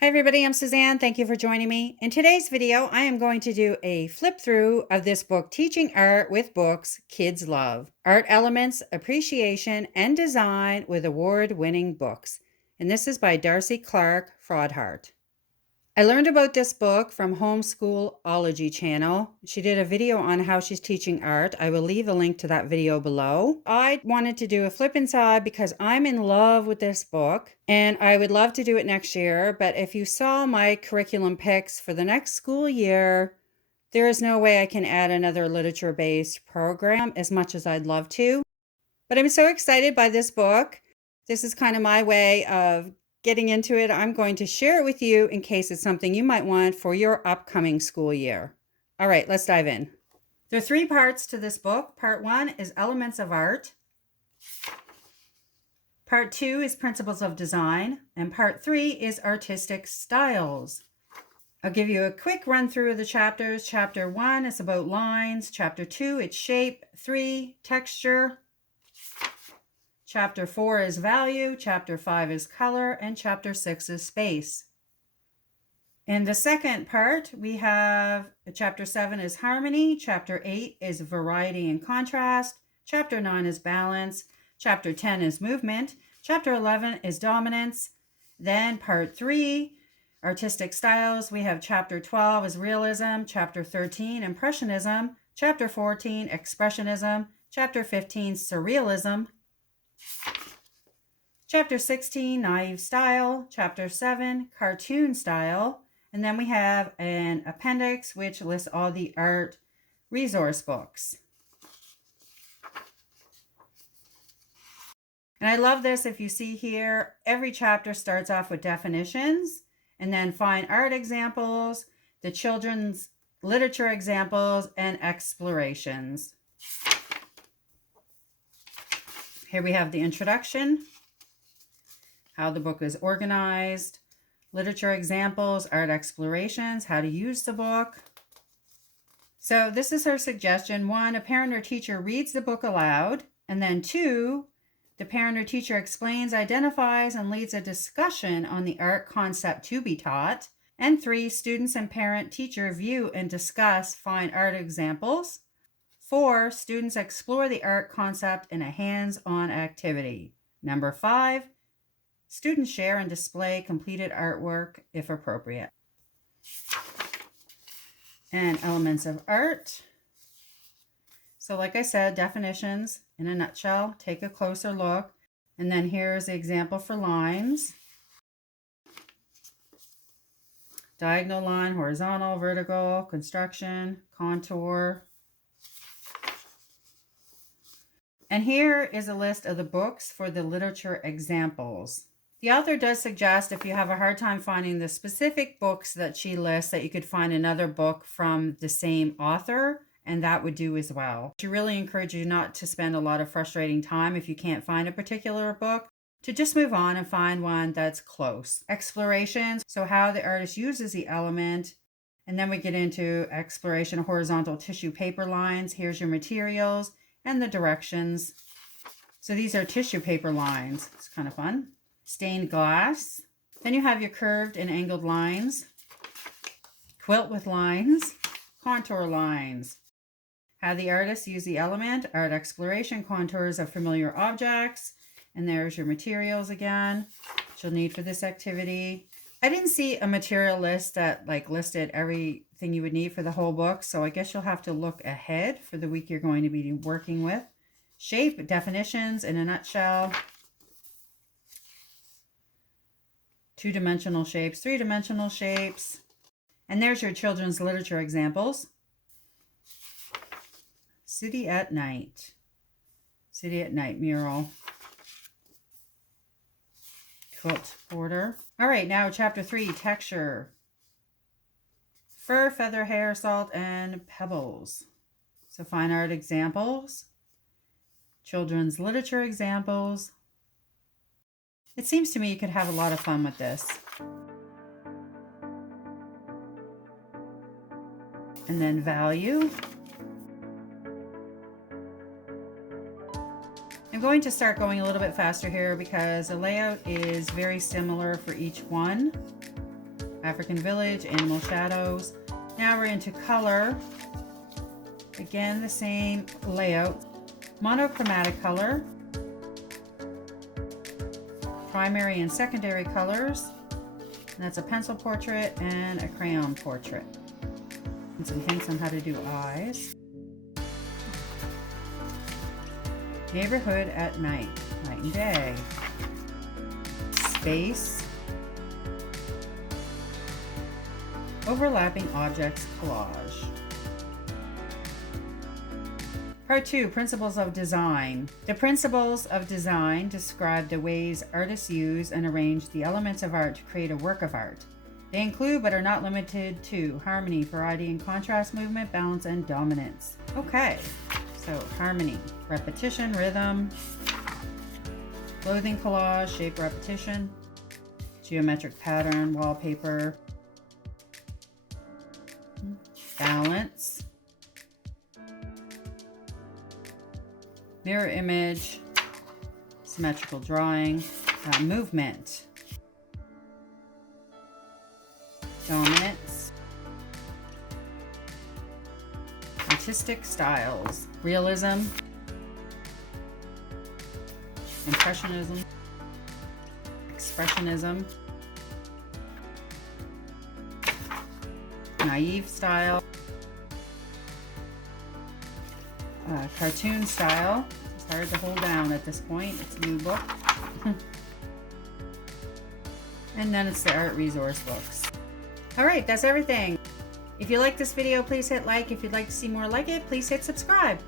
Hi everybody, I'm Suzanne. Thank you for joining me. In today's video, I am going to do a flip through of this book, Teaching Art with Books Kids Love. Art Elements, Appreciation, and Design with Award-Winning Books. And this is by Darcy Clark Fraudhart. I learned about this book from Homeschoolology channel. She did a video on how she's teaching art. I will leave a link to that video below. I wanted to do a flip inside because I'm in love with this book and I would love to do it next year. But if you saw my curriculum picks for the next school year, there is no way I can add another literature-based program as much as I'd love to. But I'm so excited by this book. This is kind of my way of getting into it. I'm going to share it with you in case it's something you might want for your upcoming school year. All right, let's dive in. There are 3 parts to this book. Part 1 is Elements of Art. Part 2 is Principles of Design. And Part 3 is Artistic Styles. I'll give you a quick run through of the chapters. Chapter 1 is about lines. Chapter 2, it's shape. 3, texture. Chapter 4 is value, Chapter 5 is color, and Chapter 6 is space. In the second part, we have Chapter 7 is harmony, Chapter 8 is variety and contrast, Chapter 9 is balance, Chapter 10 is movement, Chapter 11 is dominance. Then Part 3, artistic styles, we have Chapter 12 is realism, Chapter 13 impressionism, Chapter 14 expressionism, Chapter 15 surrealism, Chapter 16, naive style, Chapter 7, cartoon style, and then we have an appendix which lists all the art resource books. And I love this. If you see here, every chapter starts off with definitions and then fine art examples, the children's literature examples, and explorations. Here we have the introduction, how the book is organized, literature examples, art explorations, how to use the book. So this is her suggestion. 1, a parent or teacher reads the book aloud. And then 2, the parent or teacher explains, identifies, and leads a discussion on the art concept to be taught. And 3, students and parent teacher view and discuss fine art examples. 4, students explore the art concept in a hands-on activity. Number 5, students share and display completed artwork if appropriate. And elements of art. So like I said, definitions in a nutshell, take a closer look. And then here's the example for lines. Diagonal line, horizontal, vertical, construction, contour. And here is a list of the books for the literature examples. The author does suggest if you have a hard time finding the specific books that she lists, that you could find another book from the same author, and that would do as well. She really encourages you not to spend a lot of frustrating time if you can't find a particular book, to just move on and find one that's close. Explorations, so how the artist uses the element. And then we get into exploration, horizontal tissue paper lines. Here's your materials and the directions. So these are tissue paper lines. It's kind of fun. Stained glass. Then you have your curved and angled lines. Quilt with lines. Contour lines. How the artist use the element. Art exploration, contours of familiar objects. And there's your materials again, which you'll need for this activity. I didn't see a material list that listed everything you would need for the whole book, so I guess you'll have to look ahead for the week you're going to be working with. Shape, definitions in a nutshell. 2-dimensional shapes, 3-dimensional shapes. And there's your children's literature examples. City at Night. City at Night mural. Quilt border. All right, now chapter 3, texture. Fur, feather, hair, salt, and pebbles. So fine art examples. Children's literature examples. It seems to me you could have a lot of fun with this. And then value. I'm going to start going a little bit faster here because the layout is very similar for each one. African village, animal shadows. Now we're into color. Again, the same layout. Monochromatic color. Primary and secondary colors. And that's a pencil portrait and a crayon portrait. And some hints on how to do eyes. Neighborhood at night. Night and day. Space. Overlapping objects collage. Part 2, Principles of Design. The principles of design describe the ways artists use and arrange the elements of art to create a work of art. They include, but are not limited to, harmony, variety and contrast, movement, balance, and dominance. Okay, so harmony, repetition, rhythm, clothing collage, shape repetition, geometric pattern, wallpaper, balance, mirror image, symmetrical drawing, movement, dominance, artistic styles, realism, impressionism, expressionism, naive style, cartoon style. It's hard to hold down at this point. It's a new book. And then it's the art resource books. All right, that's everything. If you like this video, please hit like. If you'd like to see more like it, please hit subscribe.